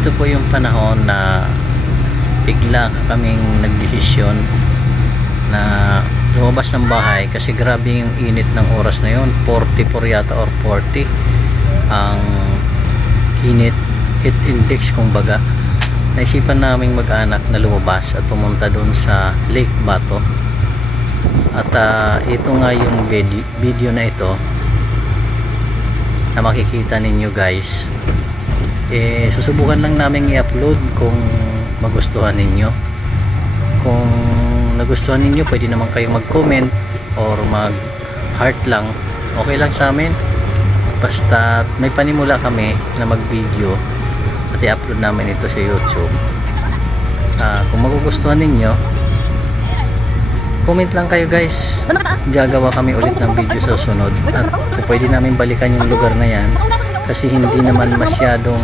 ito po yung panahon na bigla kaming nagdesisyon na lumabas ng bahay kasi grabe yung init ng oras na yun. 44 yata or 40 ang init, heat index kumbaga. Naisipan naming mag-anak na lumabas at pumunta doon sa Lake Bato. At ito nga yung video na ito na makikita ninyo guys. Susubukan lang namin i-upload kung magustuhan ninyo. Kung nagustuhan ninyo, pwede naman kayong mag-comment or mag-heart lang. Okay lang sa amin. Basta may panimula kami na mag-video at i-upload namin ito sa YouTube. Kung magugustuhan ninyo, comment lang kayo guys. Gagawa kami ulit ng video sa sunod. At kung pwede namin balikan yung lugar na yan, kasi hindi naman masyadong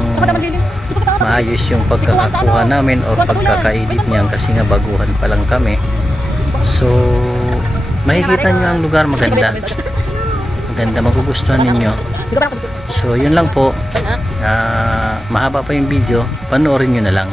maayos yung pagkakakuha namin or pagkaka-edit niyan kasi nga baguhan pa lang kami. So makikita nyo ang lugar, maganda, magugustuhan ninyo. So yun lang po. Mahaba pa yung video, panoorin nyo na lang.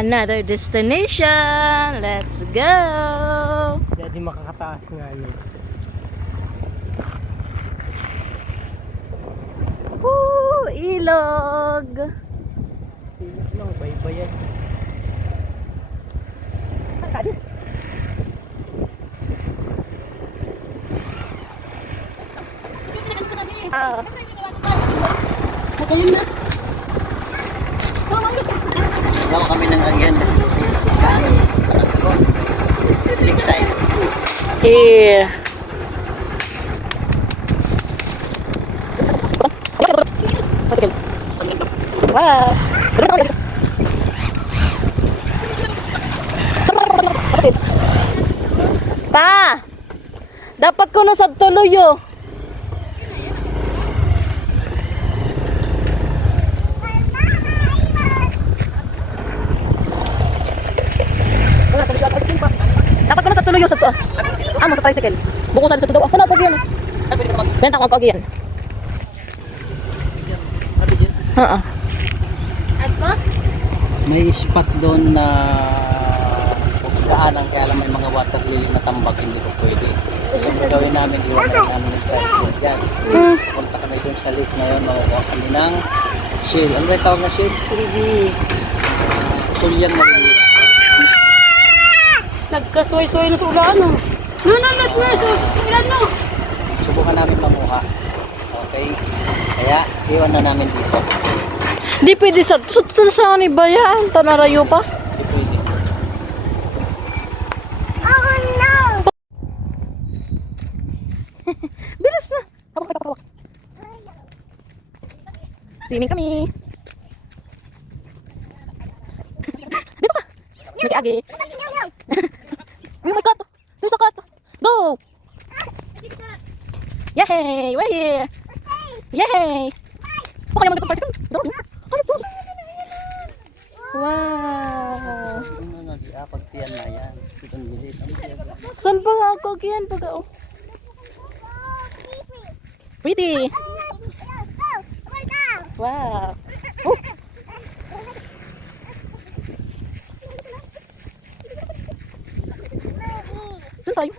Another destination. Let's go. Hindi makakataas nga yun. Woo! Ilog. Ilog lang, baybayan. Magayon na. Gawa kami ng agyan. Lakeside. Here. Wow. Pa, dapat ko na sa tuloy yo. Dapat ko na sa tuloy yo sa to. Amo sa tricycle. Bukusan sa tudaw. Sana pag yan. Benta ko ako yan. May spot doon na daanan, kaya lang may mga water lily na tambak, hindi ko pwede. So gawin namin, iwan na namin yung tricycle dyan. Punta kami doon sa lake na yun, makukuha kami ng shell. Ano ba yung tawag na shell? Kulyang maliliit. Nagkasway-sway na sa ulan, no? Ulan, no? Subukan namin mamuha. Okay? Kaya, iwan na namin dito. Di pwede sa ni bayan. Tanarayo pa. Hindi pwede. Bilis na. Hawak. Swimming kami. Dito ka. Nag-agi. Oh my God. There's a cat. Go. Yay. We're here. Yay. Okay, mag-party ka. Wow. Pagtiyan na yan. Saan ba nga ako yan? Pag-ao. Pretty. Wow. Oh. Saan tayo?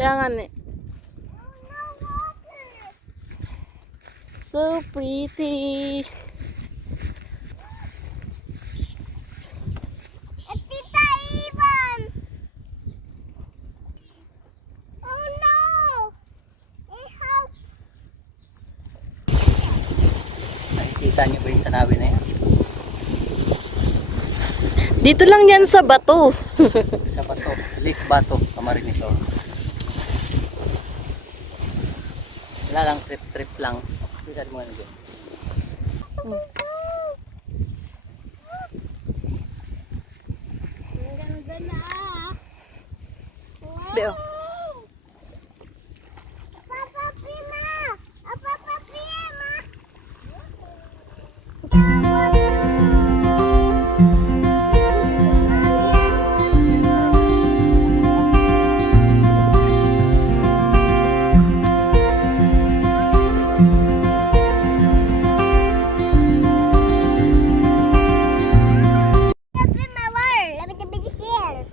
Kaya nga ni. So, So pretty. Tita Ivan! Oh no! Help! Nakikita niyo ba yung tanawi na yan? Dito lang yan sa bato. Sa Bato, Lake Bato, Camarines Sur. Wala lang, trip lang. Tingnan mo ano dyan. Ang ganda na! Beo. Papa Prima! Papa Prima! Papa Prima, war! Lapit na bilis here!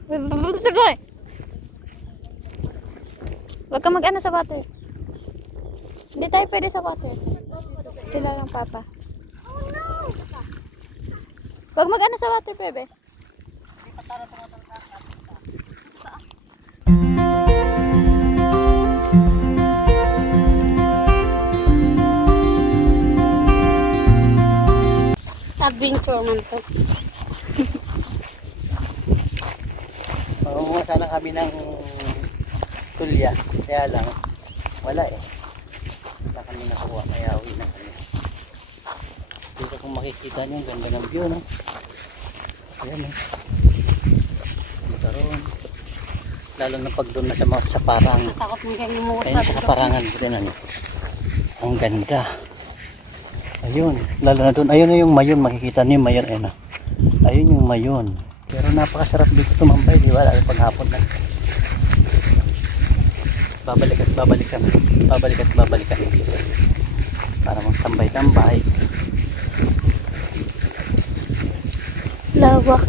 Huwag ka mag-ano sa water. Hindi tayo pwede sa water. Sila lang papa. Oh no! Huwag mag-ano sa water, bebe. Adventure man to. Mamunga sana kami ng tulya. Kaya lang, wala eh. Wala kami nakuha, kaya uwi na kami. Dito kung makikita nyo, ang ganda ng view, no? Ayan eh. Karoon. Lalo na pag doon na sa parang. Takot mo kayo mo Kaya sa kaparangan ko din ano. Ang ganda. Ayun. Lalo na doon. Ayun na yung mayon. Makikita niyo yung mayon. Ayun, ayun yung mayon. Pero napakasarap dito tumambay. Di ba? Lalo paghapon na. Babalik at babalik kami. Babalik at babalik kami dito. Para magtambay-tambay. Lawak.